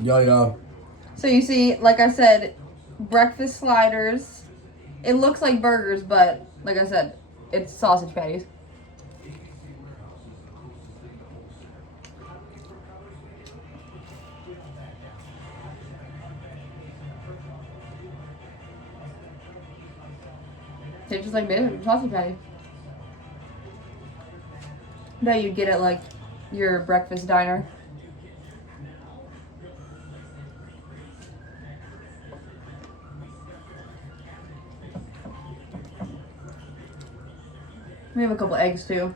Yo, yo. So you see, like I said, breakfast sliders. It looks like burgers, but like I said, it's sausage patties. They're just like sausage patties. That you'd get at like your breakfast diner. We have a couple eggs too.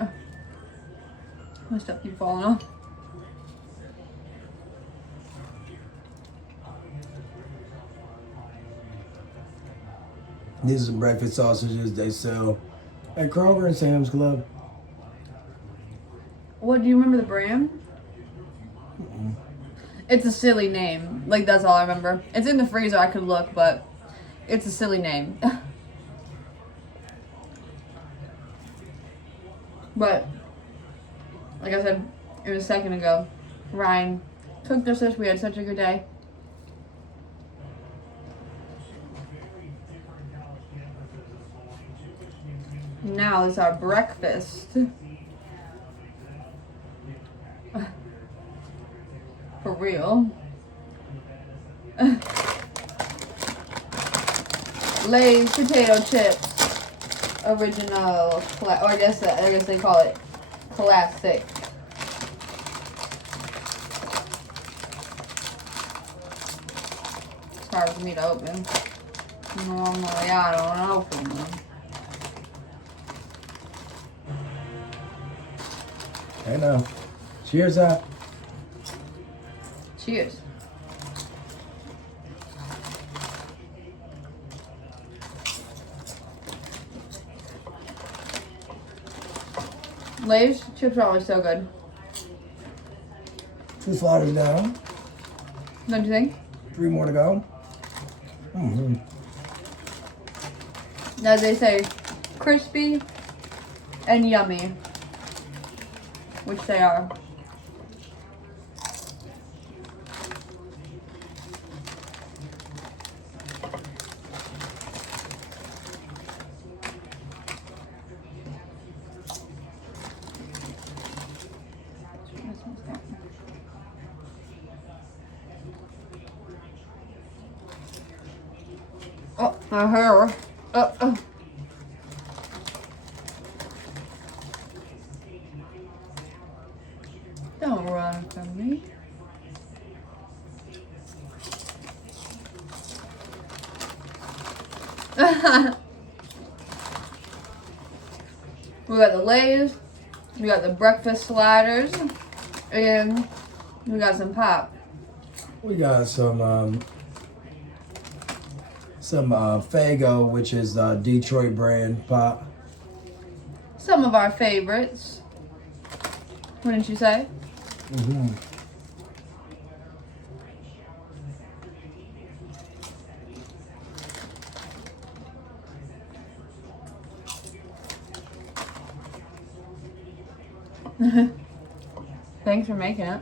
Oh. My stuff keeps falling off. These are some breakfast sausages they sell at Kroger and Sam's Club. What, do you remember the brand? Mm-mm. It's a silly name. Like, that's all I remember. It's in the freezer, I could look, but it's a silly name. But, like I said, it was a second ago. Ryan cooked us this. We had such a good day. Now is our breakfast. For real. Lay's potato chips, original, or I guess they call it classic. It's hard for me to open. Normally I don't open them. I know. Cheers up. Cheers. Lay's chips are always so good. 2 sliders down. Don't you think? 3 more to go. Mm-hmm. As they say, crispy and yummy. Which they are. Oh, my hair. Don't run from me. We got the Lay's, we got the breakfast sliders, and we got some pop. We got some Fago, which is Detroit brand pop. Some of our favorites. Wouldn't you say? Mm-hmm. Thanks for making it.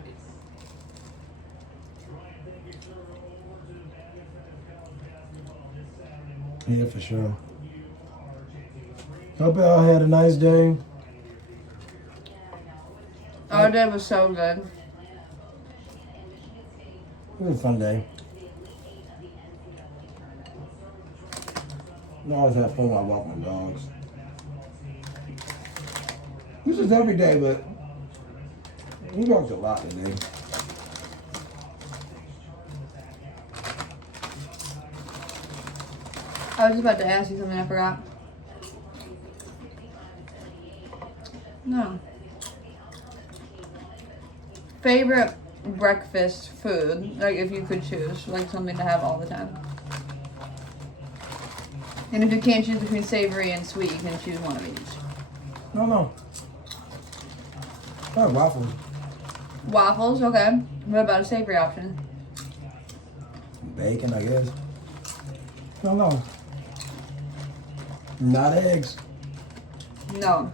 Yeah, for sure. Hope y'all had a nice day. Our day was so good. It was a fun day. I always have fun when I walk my dogs. This is every day, but we walked a lot today. I was about to ask you something I forgot. No. Favorite breakfast food, like if you could choose, like something to have all the time. And if you can't choose between savory and sweet, you can choose one of each. No. Oh, waffles. Waffles, okay. What about a savory option? Bacon, I guess. No. Not eggs. No.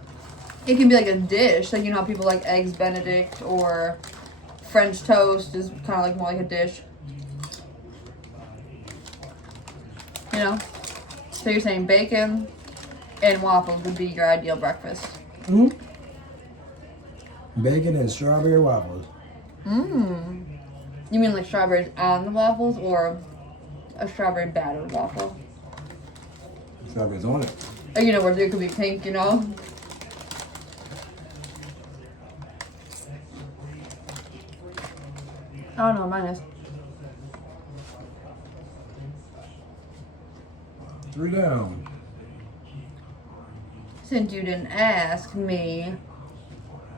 It can be like a dish. Like, you know how people like eggs Benedict or French toast is kind of like more like a dish. You know? So you're saying bacon and waffles would be your ideal breakfast. Mm-hmm. Bacon and strawberry waffles. Mmm. You mean like strawberries on the waffles or a strawberry battered waffle? Strawberries on it. Or, you know, where it could be pink, you know? I don't know what mine is. 3 down. Since you didn't ask me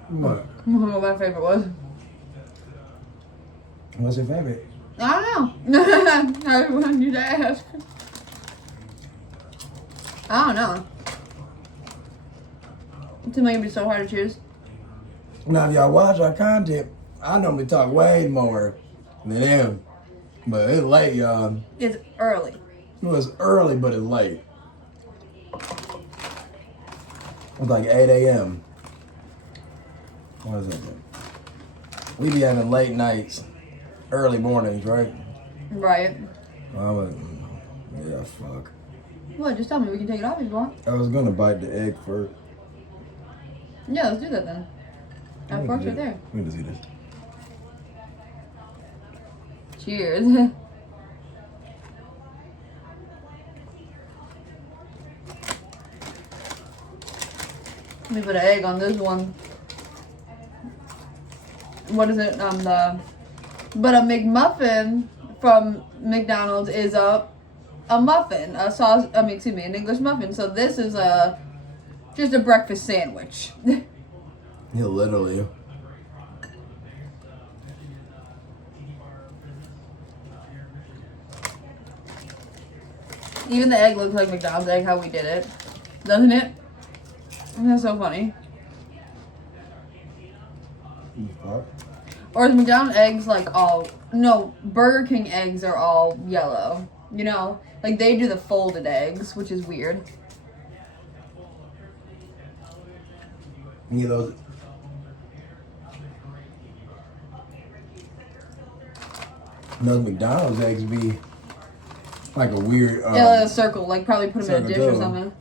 What? what my favorite was. What's your favorite? I don't know. I wanted you to ask. I don't know. It's gonna be so hard to choose. Now, if y'all watch our content, I normally talk way more than him. But it's late, y'all. It's early. It was early, but it's late. It's like 8 a.m. What is it? We be having late nights, early mornings, right? Right. Yeah, fuck. What? Just tell me. We can take it off if you want. I was gonna bite the egg first. Yeah, let's do that then. Our fork's right there. Let me just eat this. Cheers. Let me put an egg on this one. What is it? But a McMuffin from McDonald's is a muffin, a sauce. I mean, excuse me, an English muffin. So this is just a breakfast sandwich. Yeah, literally. Even the egg looks like McDonald's egg, how we did it, doesn't it? That's so funny. Fuck. Or is McDonald's eggs like all... No, Burger King eggs are all yellow. You know? Like they do the folded eggs, which is weird. You know, those McDonald's eggs be like a weird. Yeah, like a circle. Like probably put them in a dish or too. something.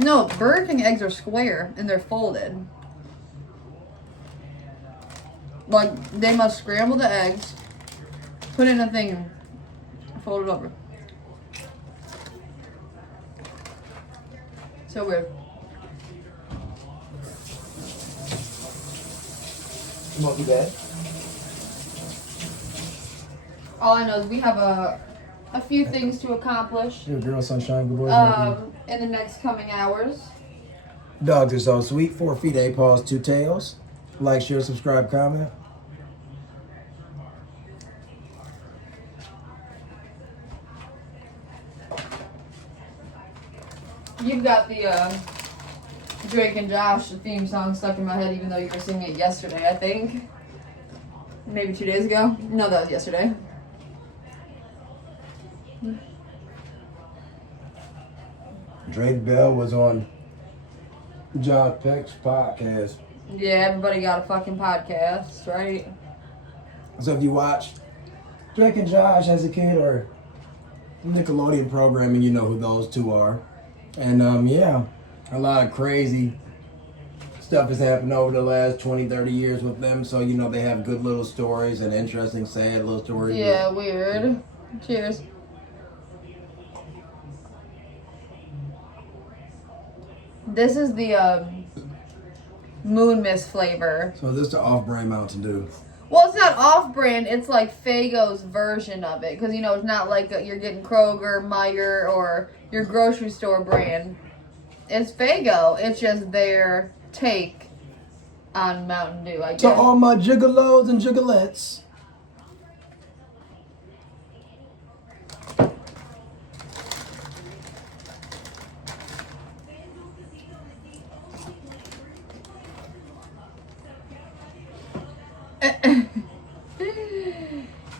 No, Burger King eggs are square and they're folded. Like they must scramble the eggs, put it in a thing, and fold it over. So weird. Not too bad. All I know is we have a few things to accomplish Your girl, sunshine, good boys. in the next coming hours. Dogs are so sweet. 4 feet, 8 paws, 2 tails. Like, share, subscribe, comment. You've got the Drake and Josh theme song stuck in my head, even though you were singing it yesterday, I think. Maybe 2 days ago. No, that was yesterday. Drake Bell was on Josh Peck's podcast. Yeah, everybody got a fucking podcast, right? So if you watch Drake and Josh as a kid or Nickelodeon programming, you know who those two are. And yeah, a lot of crazy stuff has happened over the last 20, 30 years with them. So, you know, they have good little stories and interesting, sad little stories. Yeah, weird. Cheers. This is the Moon Mist flavor. So this is the off-brand Mountain Dew. Well, it's not off-brand. It's like Faygo's version of it. Because, you know, it's not like you're getting Kroger, Meijer, or your grocery store brand. It's Faygo. It's just their take on Mountain Dew, I guess. To all my gigolos and gigolettes.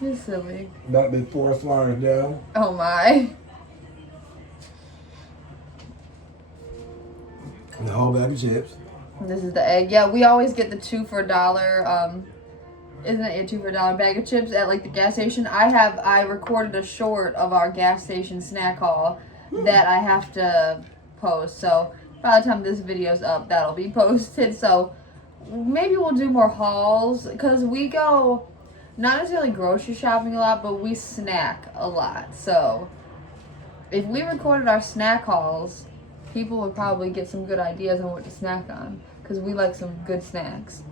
You're silly. About to be 4 flyers down. Oh my. And a whole bag of chips. This is the egg. Yeah, we always get the 2 for $1. Isn't it a 2 for $1 bag of chips at like the gas station? I recorded a short of our gas station snack haul that I have to post. So by the time this video's up, that'll be posted. So maybe we'll do more hauls because we go not necessarily grocery shopping a lot, but we snack a lot. So if we recorded our snack hauls, people would probably get some good ideas on what to snack on because we like some good snacks.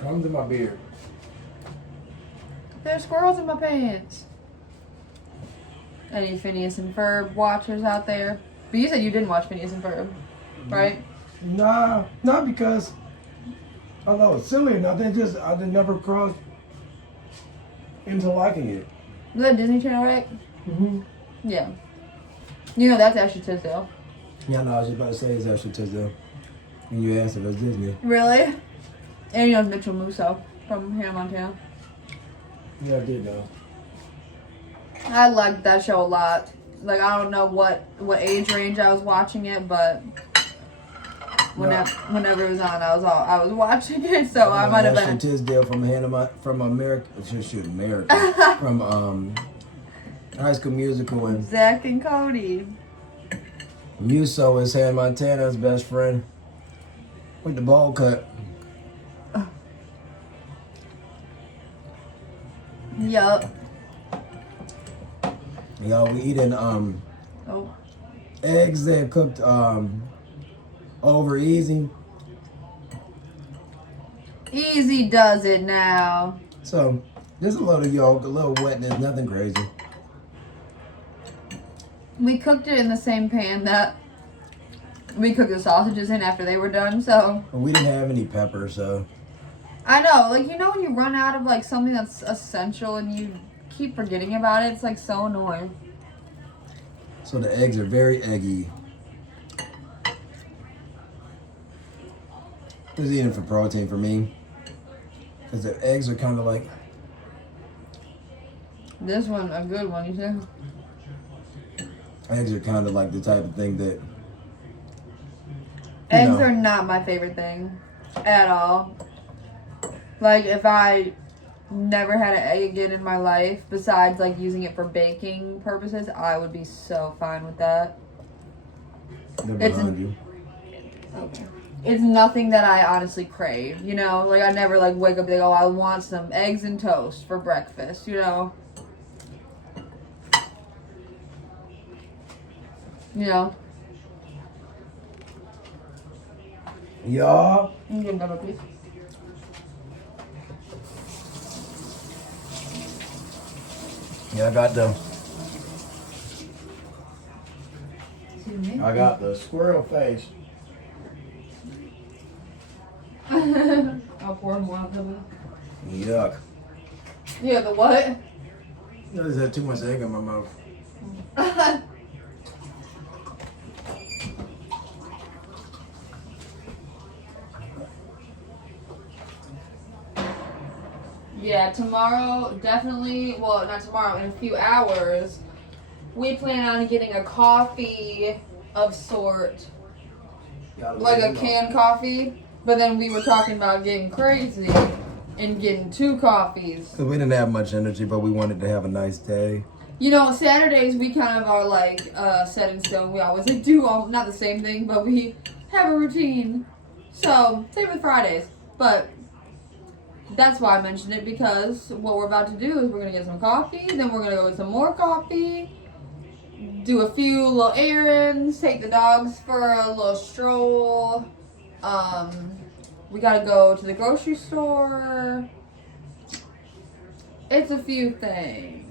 Come to my beard. There's squirrels in my pants. Any Phineas and Ferb watchers out there? But you said you didn't watch Phineas and Ferb, right? Nah, not because I know it's silly or nothing. Just I did never crossed into liking it. Was that Disney Channel, right? Mm-hmm. Yeah. You know that's Ashley Tisdale. Yeah, no, I was just about to say it's Ashley Tisdale. And you asked if it was Disney. Really? And you know Mitchell Musso from Hannah Montana. Yeah, I did know. I liked that show a lot. Like I don't know what age range I was watching it, but whenever it was on, I was watching it. So I might have Ashley been. Tisdale from America. America. From High School Musical, and Zach and Cody. Musso is Hannah Montana's best friend with the ball cut. Yup. Y'all, we eating eggs that cooked over easy. Easy does it now. So just a little yolk, a little wetness, nothing crazy. We cooked it in the same pan that we cooked the sausages in after they were done, so. But we didn't have any pepper, so. I know, like, you know when you run out of, like, something that's essential and you keep forgetting about it? It's, like, so annoying. So the eggs are very eggy. Just eating for protein for me. Because the eggs are kind of like. This one, a good one, you said? Eggs are kind of like the type of thing that. Eggs are not my favorite thing at all. Like, if I never had an egg again in my life, besides, like, using it for baking purposes, I would be so fine with that. They're behind you. Okay. It's nothing that I honestly crave, you know? Like, I never, like, wake up and think, oh, I want some eggs and toast for breakfast, you know? You know? Yeah. You can get another piece. Yeah, Excuse me? I got the squirrel face. I'll pour more out of it. Yuck. Yeah, the what? I just had too much egg in my mouth. Yeah, tomorrow, definitely, well, not tomorrow, in a few hours, we plan on getting a coffee of sort, like a canned coffee, but then we were talking about getting crazy and getting 2 coffees. Because we didn't have much energy, but we wanted to have a nice day. You know, Saturdays we kind of are like set in stone. We always like do all, not the same thing, but we have a routine. So, same with Fridays, but that's why I mentioned it, because what we're about to do is we're going to get some coffee, then we're going to go get some more coffee, do a few little errands, take the dogs for a little stroll. We got to go to the grocery store. It's a few things.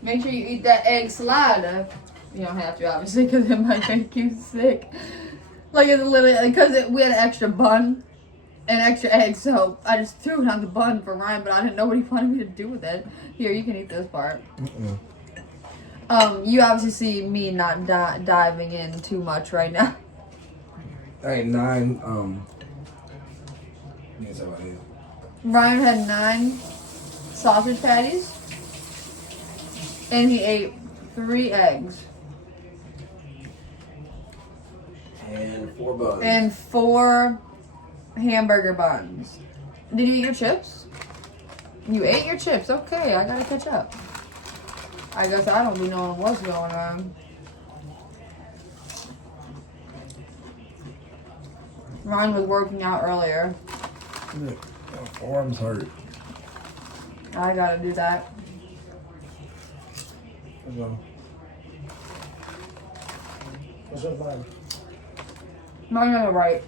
Make sure you eat that egg salad. You don't have to, obviously, because it might make you sick. Like, it's literally, because we had an extra bun. An extra egg, so I just threw it on the bun for Ryan, but I didn't know what he wanted me to do with it. Here, you can eat this part. You obviously see me not diving in too much right now. I ate 9 That's how it is. Ryan had 9 sausage patties. And he ate 3 eggs. And 4 buns. And 4 hamburger buns. Did you eat your chips? You ate your chips. Okay, I gotta catch up. I guess I don't be knowing what's going on. Ryan was working out earlier. My arms hurt. I gotta do that. What's up, man? Mine's on the right.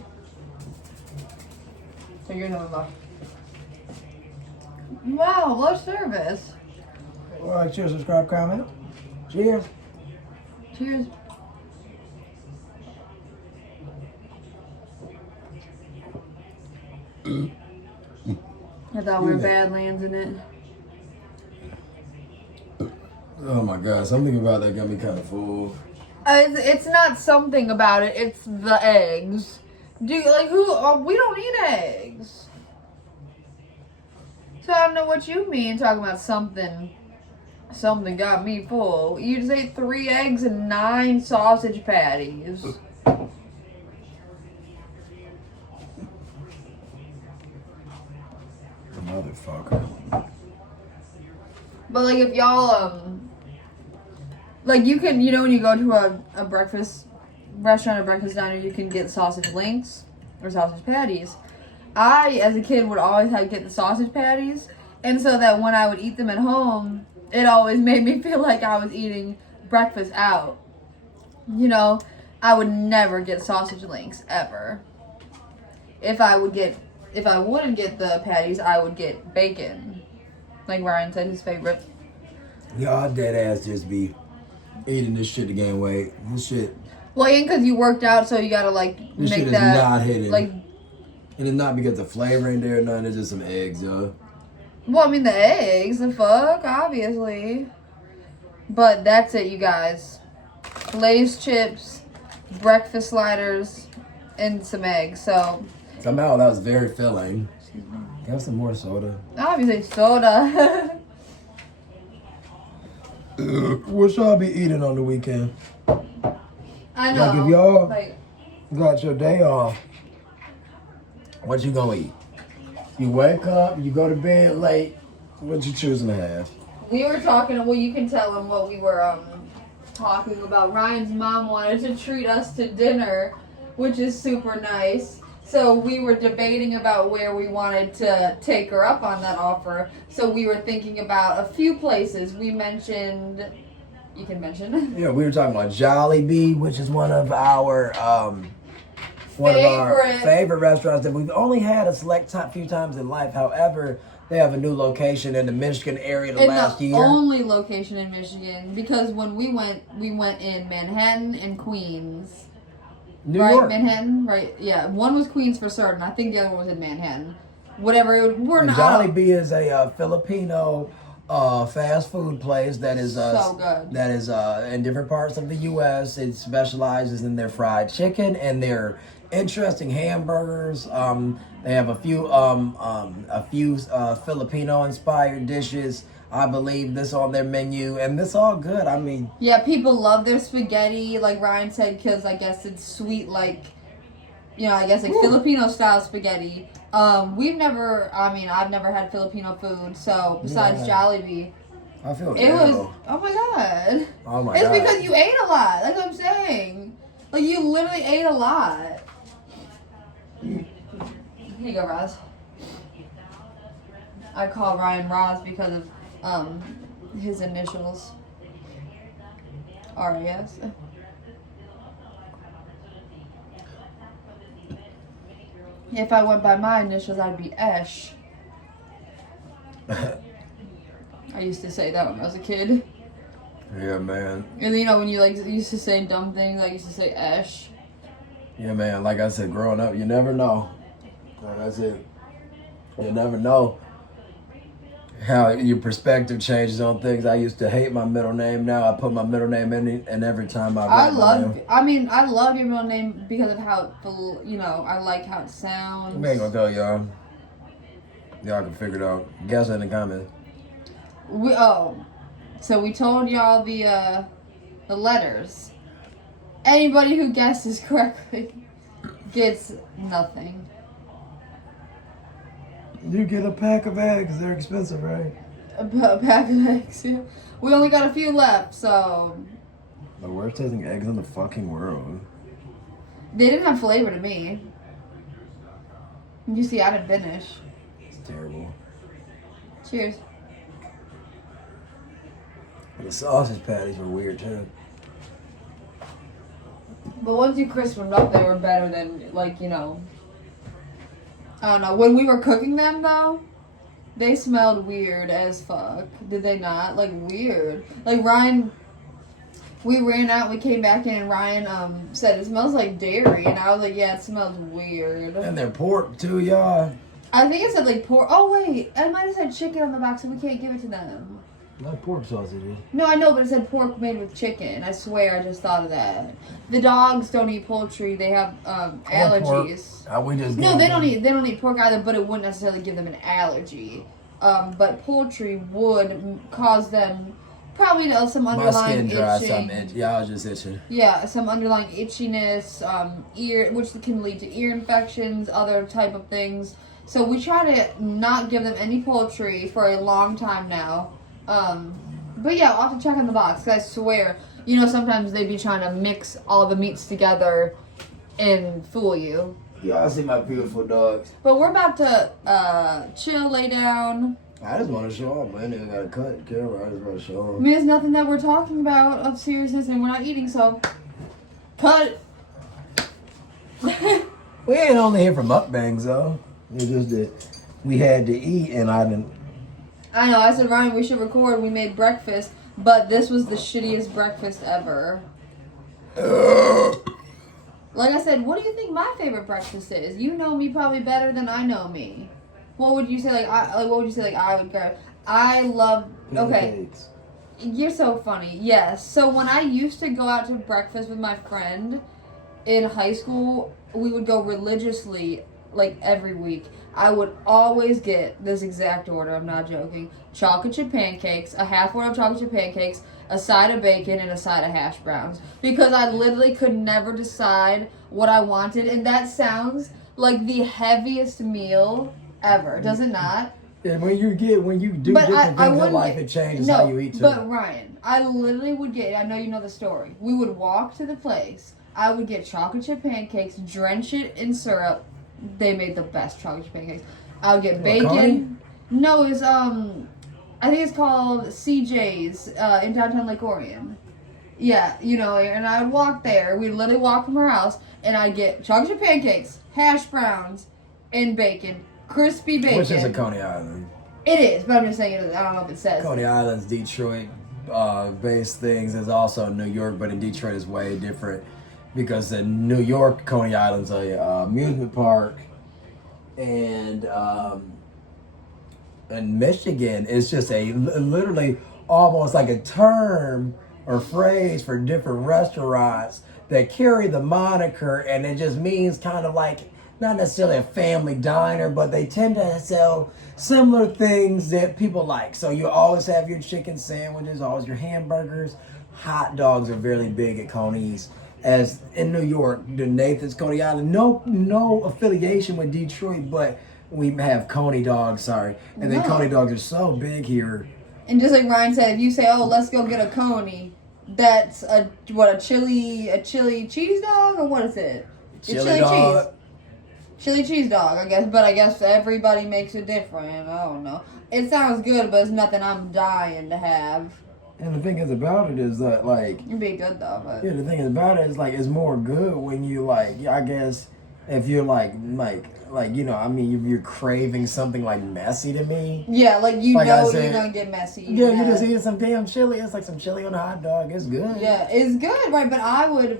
So yours on the left. Wow, love service. Like, cheers, subscribe, comment. Cheers. Cheers. I thought we were Badlands in it. Oh my god, something about that got me kind of full. It's not something about it. It's the eggs. We don't eat eggs. So I don't know what you mean talking about something. Something got me full. You just ate 3 eggs and 9 sausage patties. Motherfucker. But like if y'all like you can, you know, when you go to a breakfast restaurant or breakfast diner, you can get sausage links or sausage patties. I, as a kid, would always get the sausage patties, and so that when I would eat them at home, it always made me feel like I was eating breakfast out. You know, I would never get sausage links ever. If I wouldn't get the patties, I would get bacon. Like Ryan said, his favorite. Y'all dead ass just be eating this shit to gain weight. This shit. Well, yeah, because you worked out, so you gotta This make shit is that not hitting. like. And it's not because the flavor ain't there or nothing. It's just some eggs, yo. Well, I mean the eggs, the fuck, obviously. But that's it, you guys. Lay's chips, breakfast sliders, and some eggs. So Somehow that was very filling. Have some more soda. obviously soda. What y'all be eating on the weekend? I know. Like if y'all Like, got your day off, what you gonna eat? You wake up, you go to bed late. What you choosing to have? we were talking. Well, you can tell them what we were talking about. Ryan's mom wanted to treat us to dinner, which is super nice. So we were debating about where we wanted to take her up on that offer. So we were thinking about a few places. We mentioned. You can mention. Yeah, we were talking about Jollibee, which is one of our favorite restaurants that we've only had a select few times in life. However, they have a new location in the Michigan area last year. Only location in Michigan, because when we went in Manhattan and Queens. New right, York. Manhattan, right? Yeah, one was Queens for certain. I think the other one was in Manhattan. Whatever. We're And not. Jollibee is a Filipino fast food place that is So good. That is in different parts of the U.S. It specializes in their fried chicken and their interesting hamburgers. They have a few Filipino inspired dishes. I believe this on their menu, and this all good. I mean, Yeah, people love their spaghetti, like Ryan said, because I guess it's sweet, like, Filipino style spaghetti. I've never had Filipino food, so besides Jollibee, I feel it was, oh my god. Oh my It's god. because you ate a lot, that's what I'm saying. Like, you literally ate a lot. Here you go, Roz. I call Ryan Roz because of his initials. R-A-S. If I went by my initials, I'd be Esh. I used to say that when I was a kid. Yeah, man. And then, when you used to say dumb things, I used to say Esh. Yeah, man. Like I said, growing up, you never know. That's it. You never know how your perspective changes on things. I used to hate my middle name. Now I put my middle name in, and every time I love your middle name because of how I like how it sounds. I ain't gonna tell y'all. Y'all can figure it out. Guess in the comments. So we told y'all the letters. Anybody who guesses correctly gets nothing. You get a pack of eggs. They're expensive, right? A pack of eggs. Yeah. We only got a few left, so. The worst tasting eggs in the fucking world. They didn't have flavor to me. You see, I didn't finish. It's terrible. Cheers. The sausage patties were weird too. But once you crisp them up, they were better than, like, you know. I don't know. When we were cooking them, though, they smelled weird as fuck. Did they not? Like, weird. Like, Ryan, we ran out, we came back in, and Ryan said, it smells like dairy. And I was like, yeah, it smells weird. And they're pork, too, y'all. I think it said, like, pork. Oh, wait. I might have said chicken on the box, so we can't give it to them. Not pork sausages. No, I know, but it said pork made with chicken. I swear, I just thought of that. The dogs don't eat poultry. They have allergies. We just No, they don't eat pork either, but it wouldn't necessarily give them an allergy. But poultry would cause them probably some underlying my skin dry, itching. something itchy. Yeah, I was just itching. Yeah, some underlying itchiness, ear, which can lead to ear infections, other type of things. So we try to not give them any poultry for a long time now. But yeah, I'll have to check on the box, 'cause I swear, you know, sometimes they be trying to mix all the meats together and fool you. Y'all see my beautiful dogs. But we're about to chill, lay down. I just want to show them, man. They got to cut the camera. I just want to show I them. mean, there's nothing that we're talking about of seriousness, and we're not eating, so cut. We ain't only here for mukbangs, though. It's just that we had to eat, and I didn't. I know, I said, Ryan, we should record. We made breakfast, but this was the shittiest breakfast ever. Like I said, what do you think my favorite breakfast is? You know me probably better than I know me. What would you say? What would you say? Like I would go. I love. Okay, Pancakes. you're so funny. Yes. So when I used to go out to breakfast with my friend in high school, we would go religiously, like every week. I would always get this exact order. I'm not joking. Chocolate chip pancakes, a half order of chocolate chip pancakes, a side of bacon, and a side of hash browns. Because I literally could never decide what I wanted. And that sounds like the heaviest meal ever. Does it not? Yeah, when you do But different things in wouldn't life, get- it changes no, how you eat too. But Ryan, I literally would get, I know you know the story. We would walk to the place. I would get chocolate chip pancakes, drench it in syrup. They made the best chocolate chip pancakes. I would get bacon. Coney? No, it was I think it's called CJ's in downtown Lake Orion. Yeah, you know, and I would walk there. We'd literally walk from her house, and I'd get chocolate chip pancakes, hash browns, and bacon. Crispy bacon. Which is a Coney Island. It is, but I'm just saying, I don't know if it says. Coney Island's Detroit based things is also New York, but in Detroit is way different because in New York, Coney Island's a amusement park, and in Michigan, it's just a literally almost like a term or phrase for different restaurants that carry the moniker, and it just means kind of like not necessarily a family diner, but they tend to sell similar things that people like. So you always have your chicken sandwiches, always your hamburgers. Hot dogs are very big at Coney's. As in New York, the Nathan's, Coney Island, no affiliation with Detroit, but we have Coney dogs, sorry. And then No. Coney dogs are so big here. And just like Ryan said, if you say, "Oh, let's go get a Coney," that's a chili cheese dog, or what is it? It's Chili dog. cheese. Chili cheese dog, I guess. But I guess everybody makes it different. I don't know. It sounds good, but it's nothing I'm dying to have. And the thing is about it is that, like, It'd be good though, but yeah, the thing about it is, like, it's more good when you, like, I guess, if you're, like, you know, I mean, if you're craving something, like, messy to me. yeah, like you Like I know said, you're gonna get messy. Yeah, you Yeah. just eat some damn chili. It's like some chili on a hot dog. It's good. Yeah, it's good, right? But I would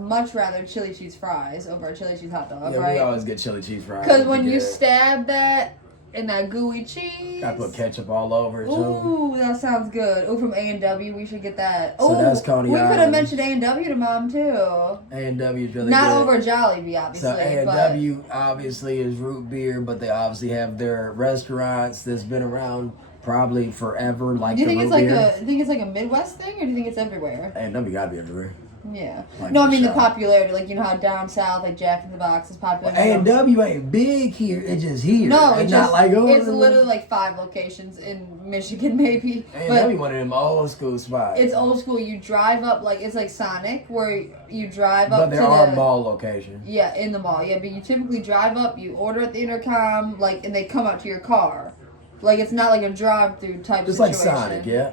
much rather chili cheese fries over a chili cheese hot dog, Yeah, right? we always get chili cheese fries. Because when It's you good. stab that And that gooey cheese. I put ketchup all over it too. Ooh, that sounds good. Ooh, from A&W, we should get that. So that's Coney we could have Island. mentioned A&W to Mom too. A&W is really Not good. over Jollibee, obviously. So A&W obviously is root beer, but they obviously have their restaurants that's been around probably forever. Like, do you think the it's root like beer. do you think it's like a Midwest thing, or do you think it's everywhere? A&W gotta be everywhere. Yeah. Like, No, I for mean sure. the popularity. Like, you know how down south, like Jack in the Box is popular. A&W ain't big here. It's just here. No, it's it's not just, like it's literally like 5 locations in Michigan, maybe. A&W one of them old school spots. It's old school. You drive up, like, it's like Sonic, where you drive up but there to are the mall locations. Yeah, in the mall. Yeah, but you typically drive up, you order at the intercom, like, and they come out to your car. Like, it's not like a drive-through type Just situation. like Sonic, yeah.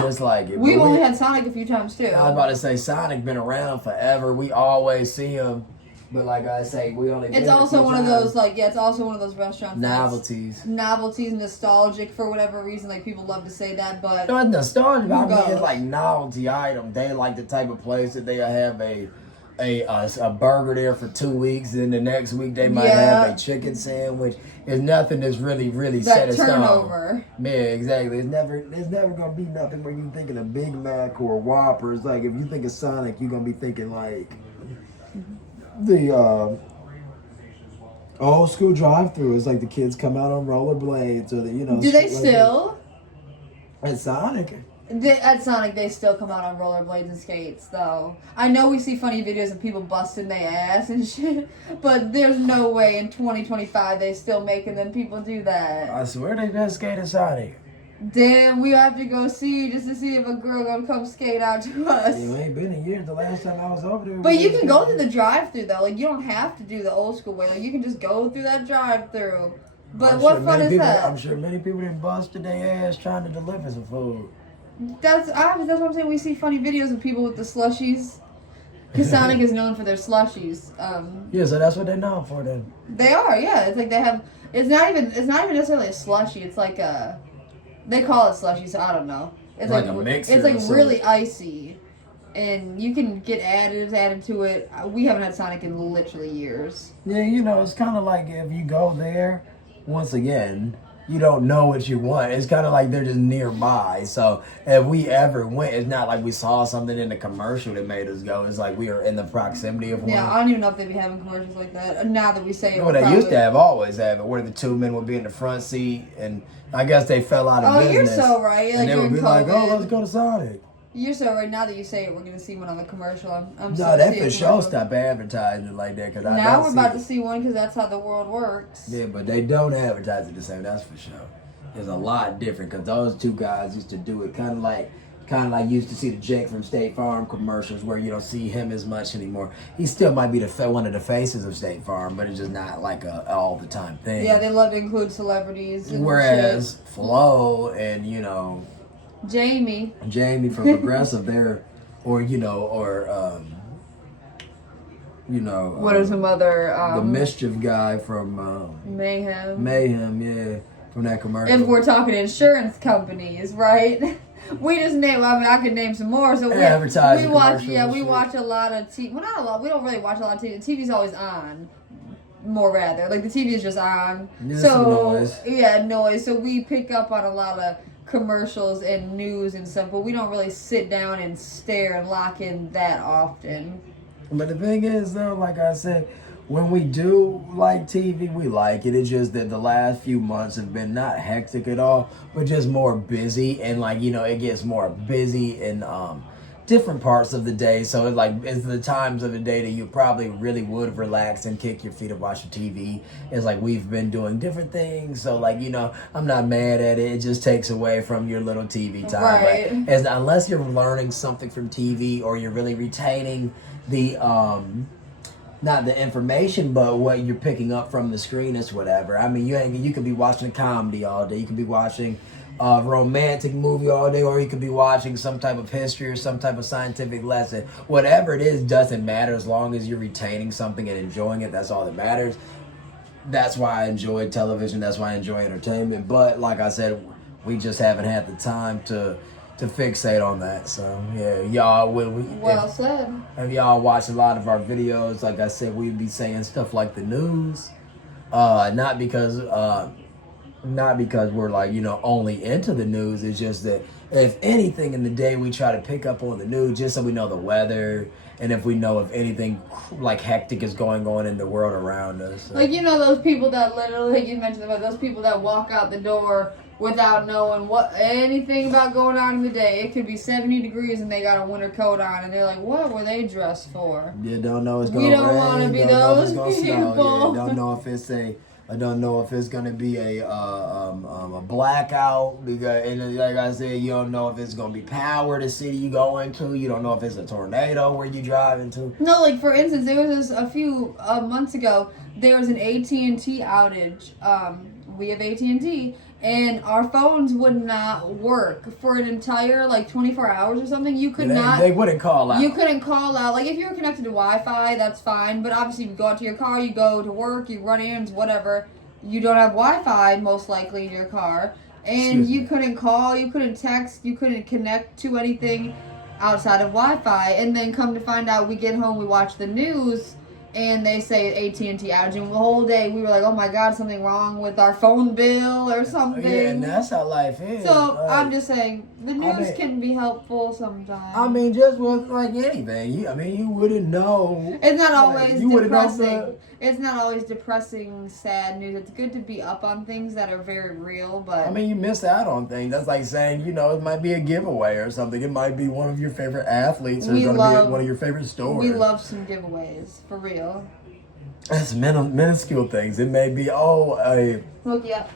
Just like it. We've But only had Sonic a few times, too. I was about to say, Sonic been around forever. We always see him. But like I say, we only been It's a also few one of times. those, like, yeah, it's also one of those restaurants that's Novelties. novelties, nostalgic for whatever reason. Like, people love to say that, but No, it's nostalgic. I mean, goes? it's like novelty item. They like the type of place that they have a burger there for 2 weeks, and the next week they might have a chicken sandwich. It's nothing that's really set that in stone. turnover. Yeah, exactly. It's never gonna be nothing where you thinking of Big Mac or Whoppers. Like, if you think of Sonic, you're gonna be thinking like the old school drive-through. It's like the kids come out on rollerblades, or Do they like still? at Sonic. At Sonic, they still come out on rollerblades and skates, though. I know we see funny videos of people busting their ass and shit, but there's no way in 2025 they still making them people do that. I swear they best skate at Sonic. Damn, we have to go see just to see if a girl gonna come skate out to us. It ain't been a year. The last time I was over there. But you can go through the drive-through though. Like, you don't have to do the old school way. Like, you can just go through that drive-through. But I'm what sure fun many is people, that? I'm sure many people didn't busted their ass trying to deliver some food. That's what I'm saying. We see funny videos of people with the slushies. Because Sonic is known for their slushies. Yeah, so that's what they're known for then. They are, yeah. It's like they have. It's not even necessarily a slushie. It's like a. They call it slushie, so I don't know. It's Like a mixer It's like or something. really icy, and you can get additives added to it. We haven't had Sonic in literally years. Yeah, it's kind of like if you go there, once again, you don't know what you want. It's kind of like they're just nearby. So if we ever went, it's not like we saw something in the commercial that made us go. It's like we are in the proximity of one. Yeah, I don't even know if they be having commercials like that. Now that we say it, Well, they used to always have it, where the 2 men would be in the front seat, and I guess they fell out of business. You're so right. Like, and they would during be like, "Oh, COVID. let's go to Sonic." You're so right. Now that you say it, we're gonna see one on the commercial. I'm so No, they see for a sure commercial. stop advertising it like that. Cause I Now don't we're see about it. to see one because that's how the world works. Yeah, but they don't advertise it the same. That's for sure. It's a lot different because those two guys used to do it kind of like you used to see the Jake from State Farm commercials where you don't see him as much anymore. He still might be one of the faces of State Farm, but it's just not like a all the time thing. Yeah, they love to include celebrities. And Whereas Flo and Jamie from Progressive, what are some other the mischief guy from mayhem? yeah, from that commercial. If we're talking insurance companies, right? We just name. I mean, I could name some more. So we Advertising watch. commercials Yeah, and we shit. watch a lot of TV. Well, not a lot. We don't really watch a lot of TV. TV's always on. More rather, like the TV is just on. Just So noise. yeah, noise. So we pick up on a lot of commercials and news and stuff, but we don't really sit down and stare and lock in that often. But the thing is, though, like I said, when we do like TV, we like it. It's just that the last few months have been not hectic at all, but just more busy. And it gets more busy in different parts of the day. So it's the times of the day that you probably really would relax and kick your feet and watch the TV. It's like we've been doing different things. So I'm not mad at it. It just takes away from your little TV time. Right. Unless you're learning something from TV or you're really retaining the not the information, but what you're picking up from the screen is whatever. I mean, you could be watching a comedy all day. You could be watching a romantic movie all day, or you could be watching some type of history or some type of scientific lesson. Whatever it is doesn't matter as long as you're retaining something and enjoying it. That's all that matters. That's why I enjoy television. That's why I enjoy entertainment. But like I said, we just haven't had the time to fixate on that. So yeah, y'all Well said. if y'all watch a lot of our videos, like I said, we'd be saying stuff like the news. Not because not because we're like, only into the news. It's just that if anything in the day, we try to pick up on the news just so we know the weather and if we know if anything like hectic is going on in the world around us. So. Like, those people that literally, like you mentioned about those people that walk out the door without knowing anything about going on in the day. It could be 70 degrees and they got a winter coat on and they're like, what were they dressed for? You don't know it's going to rain. We don't want to be those people. Yeah, don't know if it's I don't know if it's gonna be a blackout because, and like I said, you don't know if it's gonna be power the city you go into. You don't know if it's a tornado where you drive into. No, like for instance, there was a few months ago. There was an AT&T outage. We have AT&T, and our phones would not work for an entire 24 hours or something. You could not. They wouldn't call out. You couldn't call out. Like if you were connected to Wi-Fi, that's fine. But obviously, you go out to your car, you go to work, you run errands, whatever. You don't have Wi-Fi most likely in your car, and you couldn't call, you couldn't text, you couldn't connect to anything outside of Wi-Fi. And then come to find out, we get home, we watch the news. And they say AT&T outage, and the whole day we were like, "Oh my God, something wrong with our phone bill or something." Yeah, and that's how life is. So I'm just saying, the news can be helpful sometimes. I mean, just with like anything, you wouldn't know. It's not always depressing. It's not always depressing, sad news. It's good to be up on things that are very real, but you miss out on things. That's like saying, it might be a giveaway or something. It might be one of your favorite athletes, or it's going to be one of your favorite stores. We love some giveaways, for real. That's minuscule things. It may be Look you up.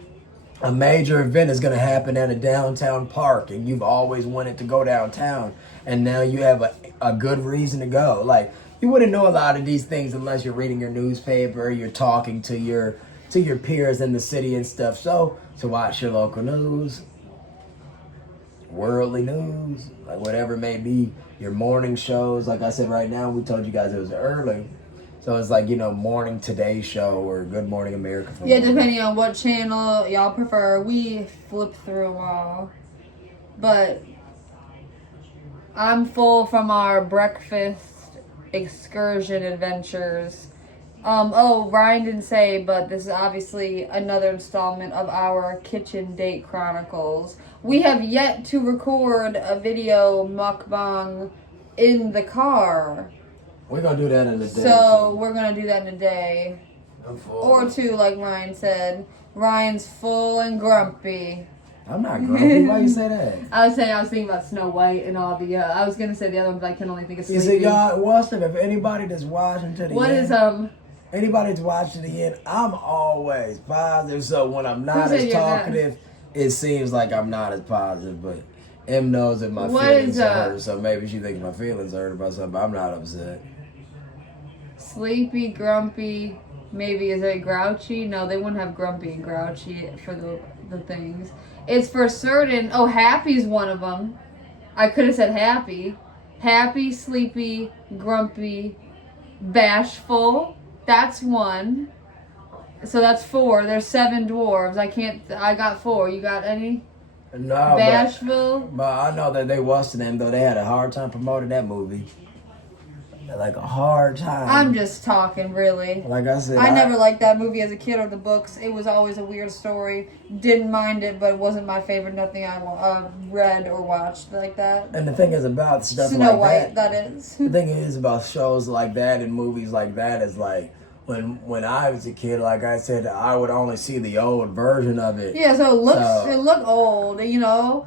A major event is going to happen at a downtown park, and you've always wanted to go downtown, and now you have a good reason to go. Like, you wouldn't know a lot of these things unless you're reading your newspaper, you're talking to your peers in the city and stuff. So watch your local news, worldly news, like whatever it may be, your morning shows. Like I said, right now, we told you guys it was early. So it's like, Morning Today Show or Good Morning America. Yeah, depending on what channel y'all prefer. We flip through them all. But I'm full from our breakfast excursion adventures. Ryan didn't say, but this is obviously another installment of our Kitchen Date Chronicles. We have yet to record a video mukbang in the car. We're going to do that in a day. So we're going to do that in a day. I'm full. Or two, like Ryan said. Ryan's full and grumpy. I'm not grumpy. Why you say that? I was thinking about Snow White and all the, I was going to say the other ones, but I can only think of Sleepy. You see, y'all, watch them. If anybody that's watching to the end. Anybody that's watching to the end, I'm always positive. So when I'm not as talkative, it seems like I'm not as positive, but M knows that my feelings are hurt, so maybe she thinks my feelings are hurt about something, but I'm not upset. Sleepy, grumpy, maybe is it grouchy? No, they wouldn't have grumpy and grouchy for the things. It's for certain. Oh, happy's one of them. I could have said happy. Happy, sleepy, grumpy, bashful. That's one. So that's 4. There's 7 dwarves. I got 4. You got any? No. Bashful. But I know that they was to them, though. They had a hard time promoting that movie. Like a hard time. I'm just talking, really. Like I said, I never liked that movie as a kid or the books. It was always a weird story. Didn't mind it, but it wasn't my favorite. Nothing I read or watched like that. And the thing is about stuff Snow like White, that. that is. The thing is about shows like that and movies like that is like when I was a kid, like I said, I would only see the old version of it. Yeah, so it looked old,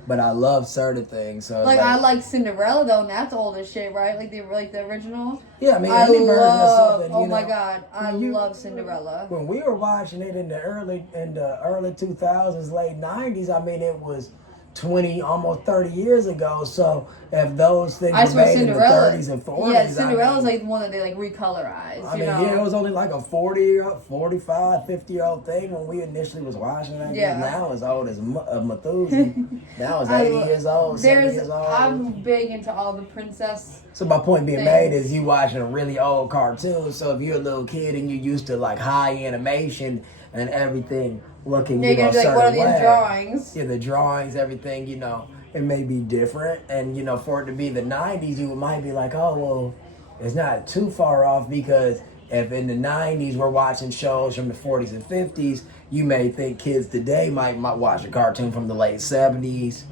But I love certain things. So I like Cinderella though, and that's old as shit, right? Like the original. Yeah, any version of something. Oh my God, I love Cinderella. When we were watching it in the early 2000s, late 90s, it was 20, almost 30 years ago. So if those things were made in the 30s and 40s. Yeah, Cinderella's like the one that they recolorized. Yeah, it was only like a 40, 45, 50-year-old thing when we initially was watching that. Yeah. Now it's old as Methuselah. Now it's 80 years old, 70 years old. I'm big into all the princess. So my point being made is you watching a really old cartoon. So if you're a little kid and you're used to like high animation and everything looking, you're gonna be like, what are these drawings? Yeah, the drawings, everything, it may be different. And, for it to be the 90s, you might be like, oh, well, it's not too far off because if in the 90s we're watching shows from the 40s and 50s, you may think kids today might watch a cartoon from the late 70s,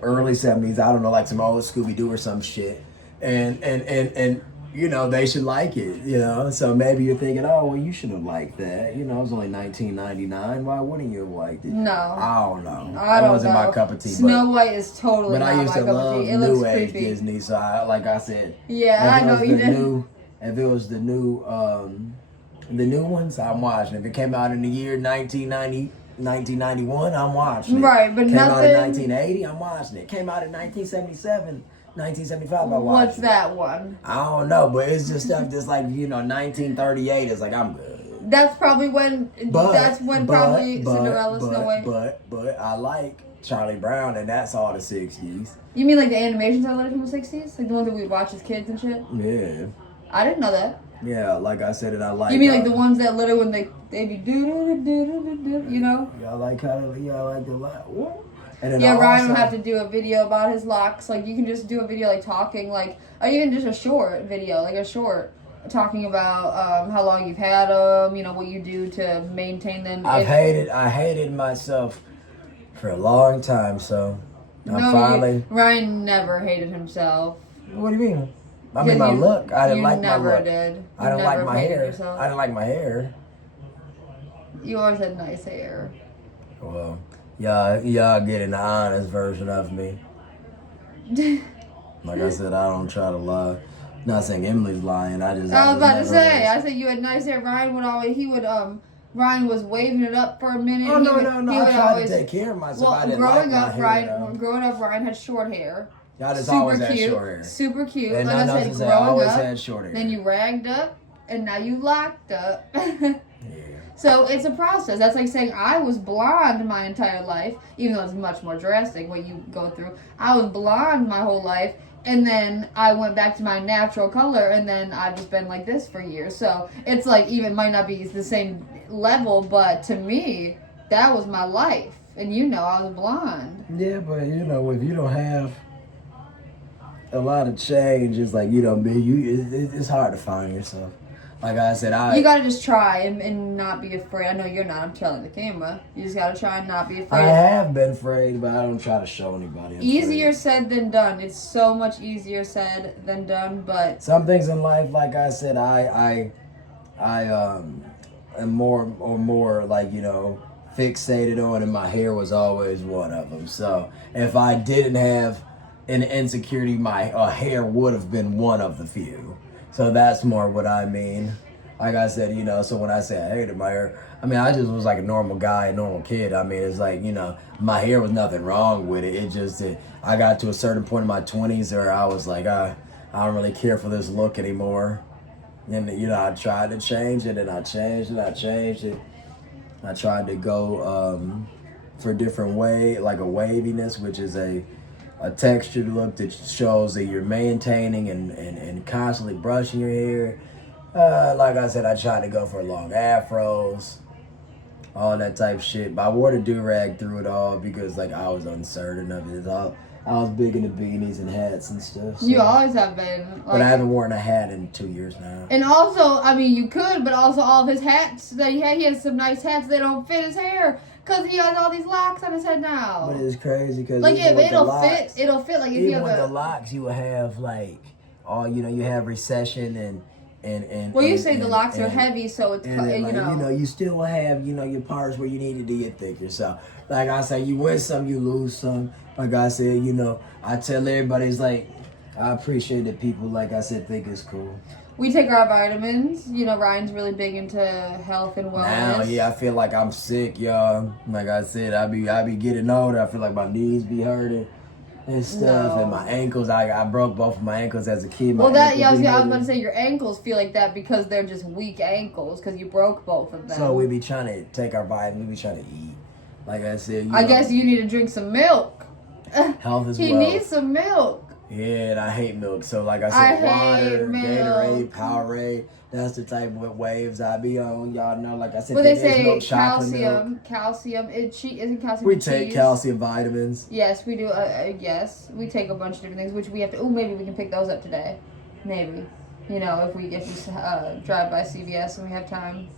early 70s. I don't know, like some old Scooby-Doo or some shit. And you know, they should like it, you know. So maybe you're thinking, oh, well, you should have liked that. You know, it was only 1999. Why wouldn't you have liked it? No. I don't know. I don't wasn't know. my cup of tea. Snow White is totally but not I used my to cup love of tea. It new looks age creepy. Disney. So like I said, Yeah, I know you did. If it was the new ones, I'm watching. If it came out in the year 1991, I'm watching it. Right, but came nothing. out in 1980, I'm watching it. Came out in 1977. 1975, I watched. What's that one? I don't know, but it's just stuff just like, you know, 1938. It's like, I'm good. That's probably when. Probably Cinderella, Snow White. But I like Charlie Brown, and that's all the 60s. You mean like the animations I learned from the 60s? Like the ones that we watch as kids and shit? Yeah. I didn't know that. Yeah, like I said, and I like. You mean like the ones that literally when they be do, you know? Yeah, I like how I like the lot. And then Yeah, Ryan also, will have to do a video about his locks. Like, you can just do a video, like, talking, like, or even just a short video, like a short, talking about how long you've had them, you know, what you do to maintain them. I hated myself for a long time, so Ryan never hated himself. What do you mean? I mean, my look. I didn't like my look. You never did. I didn't like my hair. Yourself. I didn't like my hair. You always had nice hair. Well, y'all getting the honest version of me. Like I said, I don't try to lie. Not saying Emily's lying. I was about to say. I said you had nice hair. Ryan was waving it up for a minute. Oh no! I tried to take care of myself. I didn't growing like up, my hair, growing up, Ryan had short hair. Y'all just always had short hair. Super cute. And like I said, growing I always had short hair. Then you ragged up, and now you locked up. Yeah. So it's a process. That's like saying I was blonde my entire life, even though it's much more drastic what you go through. I was blonde my whole life, and then I went back to my natural color, and then I've just been like this for years. So it's like even might not be the same level, but to me, that was my life. And you know, I was blonde. Yeah, but you know, if you don't have a lot of change, it's like, you know, it's hard to find yourself. Like I said, you gotta just try and not be afraid. I know you're not. I'm telling the camera. You just gotta try and not be afraid. I have been afraid, but I don't try to show anybody. Easier said than done. It's so much easier said than done. But some things in life, like I said, I am more like, you know, fixated on, and my hair was always one of them. So if I didn't have an insecurity, my hair would have been one of the few. So that's more what I mean. Like I said, you know, so when I say I hated my hair, I mean, I just was like a normal guy, a normal kid. I mean, it's like, you know, my hair was nothing wrong with it. It just, I got to a certain point in my 20s where I was like, I don't really care for this look anymore. And, you know, I tried to change it, and I changed it. I tried to go for a different way, like a waviness, which is a textured look that shows that you're maintaining and constantly brushing your hair. Like I said, I tried to go for long afros, all that type shit. But I wore the do-rag through it all because, like, I was uncertain of it. I was big into beanies and hats and stuff. So. You always have been. Like, but I haven't worn a hat in 2 years now. And also, I mean, you could, but also all of his hats that he has some nice hats that don't fit his hair. Because he has all these locks on his head now. But it's crazy because like it'll fit like if you have with the locks you will have like you know, you have recession and well, you say the locks are heavy, so it's you know, you still have, you know, your parts where you needed to get thicker. So like I say, you win some, you lose some. Like I said, you know, I tell everybody, it's like, I appreciate that people, like I said, think it's cool. We take our vitamins. You know, Ryan's really big into health and wellness. Now, yeah, I feel like I'm sick, y'all. Like I said, I be getting older. I feel like my knees be hurting and stuff, and my ankles. I broke both of my ankles as a kid. I was about to say your ankles feel like that because they're just weak ankles because you broke both of them. So we be trying to take our vitamins. We be trying to eat. Like I said, I guess you need to drink some milk. Health as well. He needs some milk. Yeah, and I hate milk. So like I said, water, Gatorade, Powerade. That's the type of waves I be on. Y'all know, like I said, well, they say milk, calcium. Isn't calcium? We take calcium vitamins. Yes, we do. Yes, we take a bunch of different things, which we have to. Oh, maybe we can pick those up today. Maybe. You know, if we drive by CVS and we have time.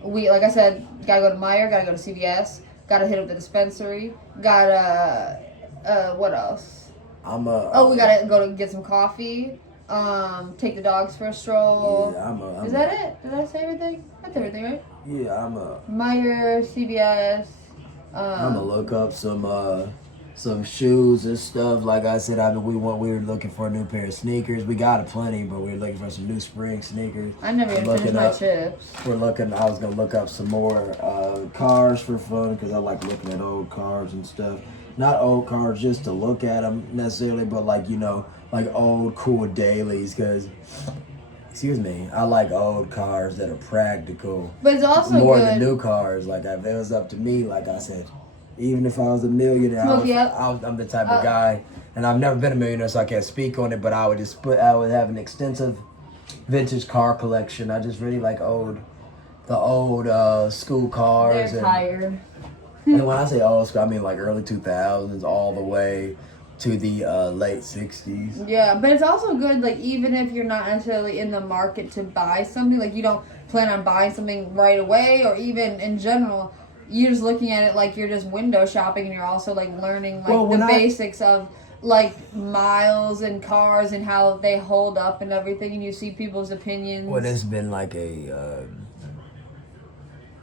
We, like I said, gotta go to Meijer, gotta go to CVS, gotta hit up the dispensary, gotta, what else? We gotta go to get some coffee, take the dogs for a stroll. Yeah, Is that it? Did I say everything? That's everything, right? Yeah, Meijer, CVS. I'm gonna look up some shoes and stuff. Like I said, we were looking for a new pair of sneakers. We got plenty, but we were looking for some new spring sneakers. I never even finished my chips. I was gonna look up some more cars for fun because I like looking at old cars and stuff. Not old cars just to look at them necessarily, but like old cool dailies. Because, excuse me, I like old cars that are practical. But it's also more good. than new cars. Like if it was up to me, like I said, even if I was a millionaire, I'm the type of guy, and I've never been a millionaire, so I can't speak on it. But I would have an extensive vintage car collection. I just really like the old school cars. They're tired. And when I say old school, I mean like early 2000s all the way to the late 60s. Yeah, but it's also good, like, even if you're not necessarily in the market to buy something, like, you don't plan on buying something right away, or even in general, you're just looking at it like you're just window shopping, and you're also, like, learning, like, the basics of, like, miles and cars and how they hold up and everything, and you see people's opinions. Well, it's been like a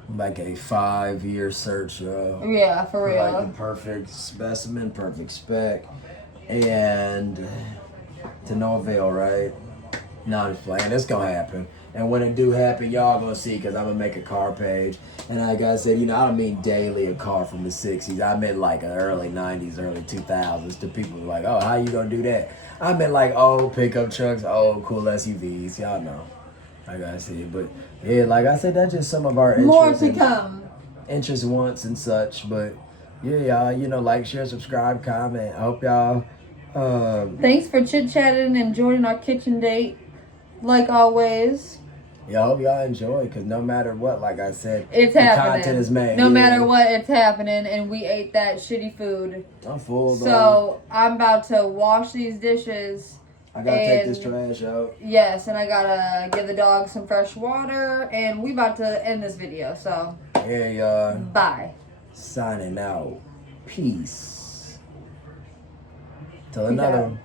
5-year search. Yeah, for real. Like the perfect specimen, perfect spec, and to no avail, right? No, I'm just playing. It's gonna happen. And when it do happen, y'all gonna see, because I'm gonna make a car page. And like I said, I don't mean daily a car from the 60s. I meant like early 90s, early 2000s to people who are like, oh, how you gonna do that? I meant like old pickup trucks, old cool SUVs. Y'all know. I gotta see it. But yeah, like I said, that's just some of our more to come. Interest, wants, and such. But yeah, y'all, like, share, subscribe, comment. I hope y'all. Thanks for chit-chatting and joining our kitchen date, like always. Yeah, I hope y'all enjoy, because no matter what, like I said, it's the happening. content is made. No matter what, it's happening, and we ate that shitty food. I'm full, So I'm about to wash these dishes. I gotta take this trash out. Yes, and I gotta give the dog some fresh water, and we about to end this video, so. Yeah, y'all. Bye. Signing out. Peace. Till another one.